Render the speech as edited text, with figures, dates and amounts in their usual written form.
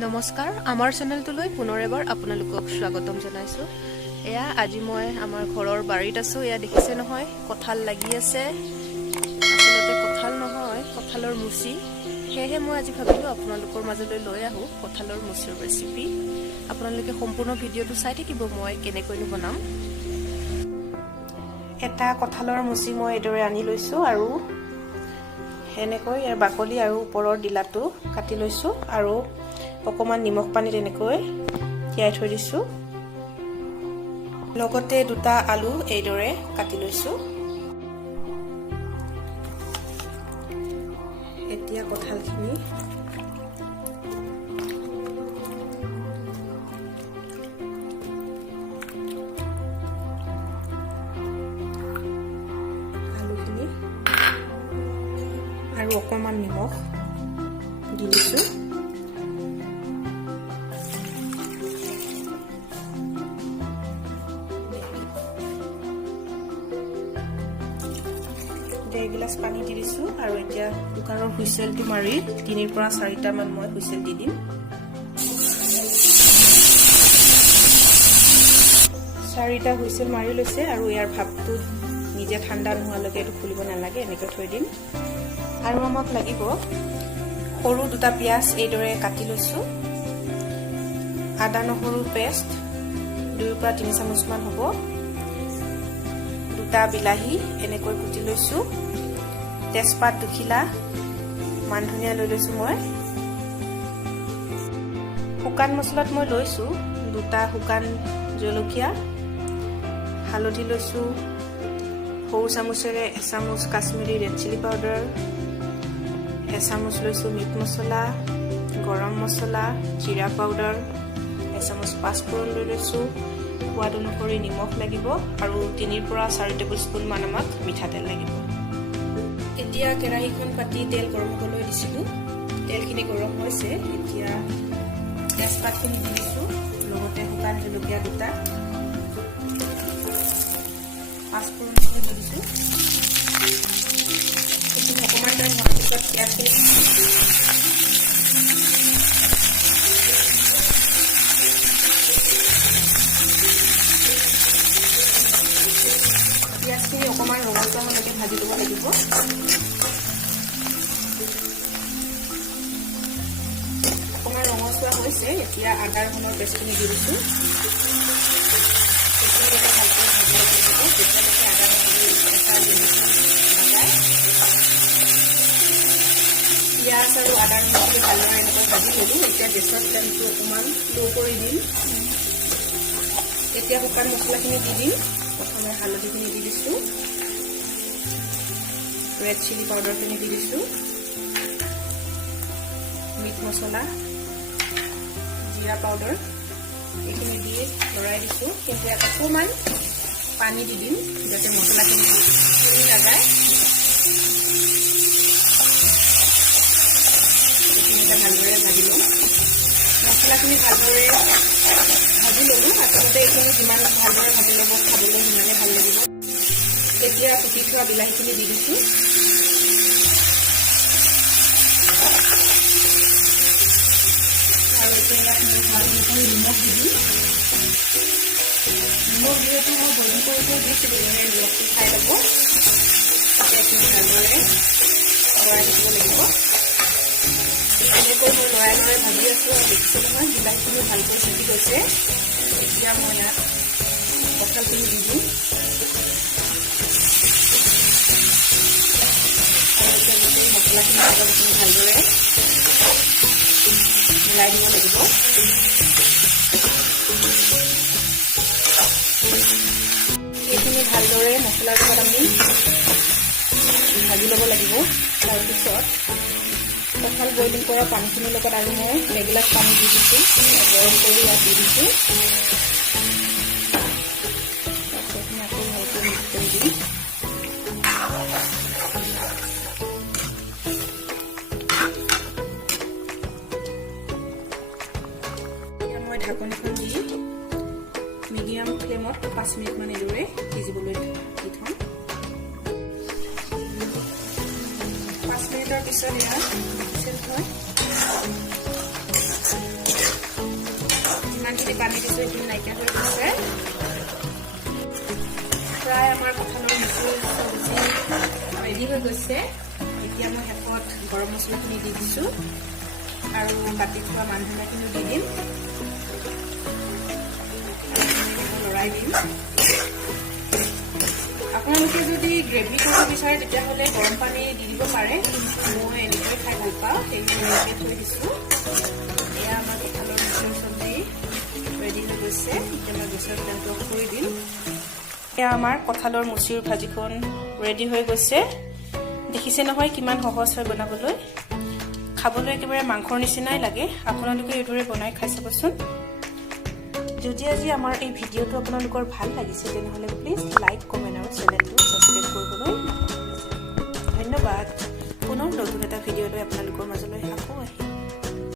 নমস্কাৰ আমাৰ চেনেলটোলৈ পুনৰ এবাৰ আপোনালোকক স্বাগতম জনাইছো। এয়া আজি মই আমাৰ ঘৰৰ বাৰীত আছো। এয়া দেখিছে নহয়, কঁঠাল লাগি আছে। আসলতে কঁঠাল নহয়, কঁঠালৰ মুচি। সেয়েহে মই আজি ভাবিলো আপোনালোকৰ মাজলৈ লৈ আহো কঁঠালৰ মুচিৰ ৰেচিপি। আপোনালোকে সম্পূৰ্ণ ভিডিঅ'টো চাই থাকিব মই কেনেকৈ বনাম। এটা কঁঠালৰ মুচি মই এদৰে আনি লৈছো আৰু এনেকৈ ইয়াৰ বাকলি আৰু ওপৰৰ ডিলাটো কাটি লৈছো আৰু অকমান নিমখ পানীত এনেকৈ তিয়াই থৈ দিছো। লগতে দুটা আলু এইদৰে কাটি লৈছো। এতিয়া কঁঠালখিনি আলুখিনি আৰু অকমান নিমখ দি দিছো। এগিলাস পানী দি দিছো আৰু এতিয়া কুকাৰৰ হুইসেলটো মাৰি 3 পৰা 4টা মান মই হুইসেল দি দিম। 4টা হুইসেল মাৰি লৈছে আৰু ইয়াৰ ভাপটো নিজে ঠাণ্ডা নোহোৱালৈকে এইটো খুলিব নালাগে, এনেকৈ থৈ দিম। আৰু আমাক লাগিব সৰু দুটা পিয়াজ এইদৰে কাটি লৈছো, আদা নহৰু পেষ্ট 2 পৰা 3 চামুচ মান হ'ব, দুটা বিলাহী এনেকৈ কুটি লৈছো, তেজপাত দুখিলা, মান ধনিয়া লৈ লৈছো মই। শুকান মছলাত মই লৈছো দুটা শুকান জলকীয়া, হালধি লৈছো সৰু চামুচেৰে 1 চামুচ কাশ্মীৰী ৰেড চিলি পাউডাৰ, 1 চামুচ লৈছো মিট মছলা, গৰম মছলা, জিৰা পাউডাৰ, 1 চামুচ পাঁচফোৰণ লৈ লৈছো, সোৱাদ অনুসৰি নিমখ লাগিব আৰু 3 পৰা 4 টেবুলস্পুন মান আমাক মিঠাতেল লাগিব। এতিয়া কেৰাহীখন পাতি তেল গৰম হ'বলৈ দিছিলো। তেলখিনি গৰম হৈছে। এতিয়া তেজপাতখিনি দি দিছো, লগতে শুকান জলকীয়া দুটা, পাঁচফোৰণখিনি দি দিছো। এইখিনি অকণমান টাইম হোৱাৰ পিছত পিঁয়াজখিনি অকমান ৰঙচুৱা হোৱালৈকে ভাজি ল'ব লাগিব। অকমান ৰঙচুৱা হৈছে। এতিয়া আদা ৰহুনৰ পেষ্টখিনি দি দিছো। পিঁয়াজ আৰু আদা ৰহুনখিনি ভালদৰে এনেকৈ ভাজি ল'লো। এতিয়া গেছৰ ফ্লেমটো অকমান ল' কৰি দিম। এতিয়া শুকান মছলাখিনি দি দিম। প্ৰথমে হালধিখিনি দি দিছো, ৰেড চিলি পাউডাৰখিনি দি দিছো, মিট মছলা, জিৰা পাউডাৰ এইখিনি দি লৰাই দিছো। কিন্তু ইয়াত অকণমান পানী দি দিম যাতে মছলাখিনি পুৰি নাযায়। এইখিনিতে ভালদৰে ভাজি ল'ম। মছলাখিনি ভালদৰে ভাজি ল'লো। আচলতে এইখিনি যিমান ভালদৰে ভাজি ল'ব খাবলৈ সিমানে ভাল লাগিব। এতিয়া কুটি থোৱা বিলাহীখিনি দি দিছো। আৰু এতিয়া নিমখ দি দিম। নিমখ যিহেতু মই বইল কৰি দিছিলো, নিমখটো খাই ল'ব। এইখিনি ভালদৰে লৰাই দিব লাগিব। এনেকৈ মই লৰাই লৰাই ভাজি আছো আৰু দেখিছো নহয় বিলাহীখিনি ভালকৈ চিটি গৈছে। এতিয়া মই ইয়াত কঁঠালখিনি দি দিম। মছলাখিনি আগতখিনি ভালদৰে মিলাই দিব লাগিব। এইখিনি ভালদৰে মছলাৰ লগত আমি ভাজি ল'ব লাগিব। তাৰপিছত কঁঠাল বইলিং কৰা পানীখিনিৰ লগত আৰু মই এগিলাচ পানী দি দিছো, গৰম কৰি ইয়াত দি দিছো। তাৰপিছত আকৌ ভালকৈ মিক্স কৰি দিম। মই ঢাকনিখন দি মিডিয়াম ফ্লেমত 5 মিনিট মান এইদৰে সিজিবলৈ দি থম। 5 মিনিটৰ পিছত এয়া বেছি পানী দিছোঁ সেইটো নাইকিয়া হৈ গৈছে প্ৰায় আমাৰ কঁঠালৰ মুচিৰ চব্জি ৰেডি হৈ গৈছে এতিয়া মই শেষত গৰম মছলাখিনি দি দিছোঁ আৰু কাটি থোৱা মান ধনিয়াখিনি দি দিম লৰাই দিম আপোনালোকে যদি গ্ৰেভি কৰিব বিচাৰে তেতিয়াহ'লে গৰম পানী দি দিব পাৰে কিন্তু মই এনেকৈ খাই ভাল পাওঁ সেইকাৰণে থৈ দিছোঁ এয়া আমাৰ কঁঠালৰ মুচিৰ চব্জি ৰেডি হৈ গৈছে এতিয়া মই গেছৰ ফ্লেমটো অফ কৰি দিম এয়া আমাৰ কঁঠালৰ মুচিৰ ভাজিখন ৰেডি হৈ গৈছে দেখিছে নহয় কিমান সহজ হয় বনাবলৈ খাবলৈ একেবাৰে মাংসৰ নিচিনাই লাগে আপোনালোকে এইদৰে বনাই খাই চাবচোন যদি আজি আমাৰ এই ভিডিঅ'টো আপোনালোকৰ ভাল লাগিছে তেনেহ'লে প্লিজ লাইক কমেণ্ট আৰু চেনেলটো ছাবস্ক্ৰাইব কৰিবলৈ নাপাহৰিব ধন্যবাদ পুনৰ নতুন এটা ভিডিঅ' লৈ আপোনালোকৰ মাজলৈ আকৌ আহিম